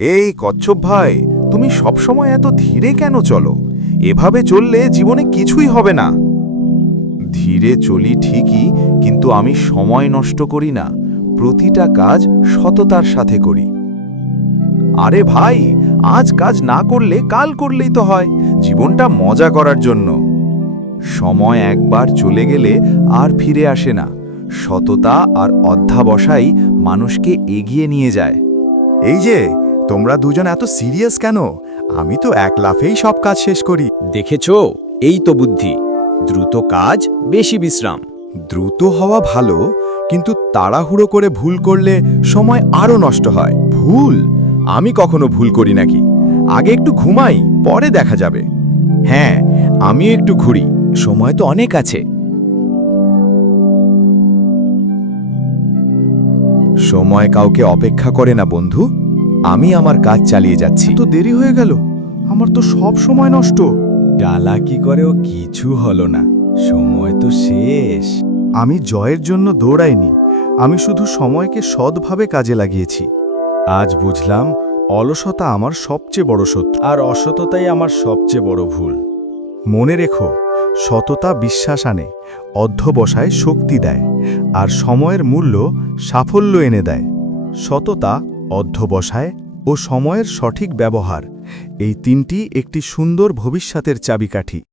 এই কচ্ছপ ভাই, তুমি সবসময় এত ধীরে কেন চলো? এভাবে চললে জীবনে কিছুই হবে না। ধীরে চলি ঠিকই, কিন্তু আমি সময় নষ্ট করি না, প্রতিটা কাজ সততার সাথে করি। আরে ভাই, আজ কাজ না করলে কাল করলেই তো হয়, জীবনটা মজা করার জন্য। সময় একবার চলে গেলে আর ফিরে আসে না। সততা আর অধ্যাবসায় মানুষকে এগিয়ে নিয়ে যায়। এই যে, তোমরা দুজন এত সিরিয়াস কেন? আমি তো এক লাফেই সব কাজ শেষ করি। দেখেছো, এই তো বুদ্ধি। দ্রুত কাজ, বেশি বিশ্রাম। দ্রুত হওয়া ভালো, কিন্তু তাড়াহুড়ো করে ভুল করলে সময় আরও নষ্ট হয়। ভুল? আমি কখনো ভুল করি নাকি? আগে একটু ঘুমাই, পরে দেখা যাবে। হ্যাঁ, আমিও একটু ঘুরি, সময় তো অনেক আছে। সময় কাউকে অপেক্ষা করে না বন্ধু। আমি আমার কাজ চালিয়ে যাচ্ছি। তো দেরি হয়ে গেল, আমার তো সব সময় নষ্ট। চালাকি করেও কিছু হলো না, সময় তো শেষ। আমি জয়ের জন্য দৌড়াইনি, আমি শুধু সময়কে সৎভাবে কাজে লাগিয়েছি। আজ বুঝলাম, অলসতা আমার সবচেয়ে বড় শত্রু, আর অসততাই আমার সবচেয়ে বড় ভুল। মনে রেখো, সততা বিশ্বাস আনে, অধ্যবসায় শক্তি দেয়, আর সময়ের মূল্য সাফল্য এনে দেয়। সততা, অধ্যবসায় ও সময়ের সঠিক ব্যবহার, এই তিনটি একটি সুন্দর ভবিষ্যতের চাবিকাঠি।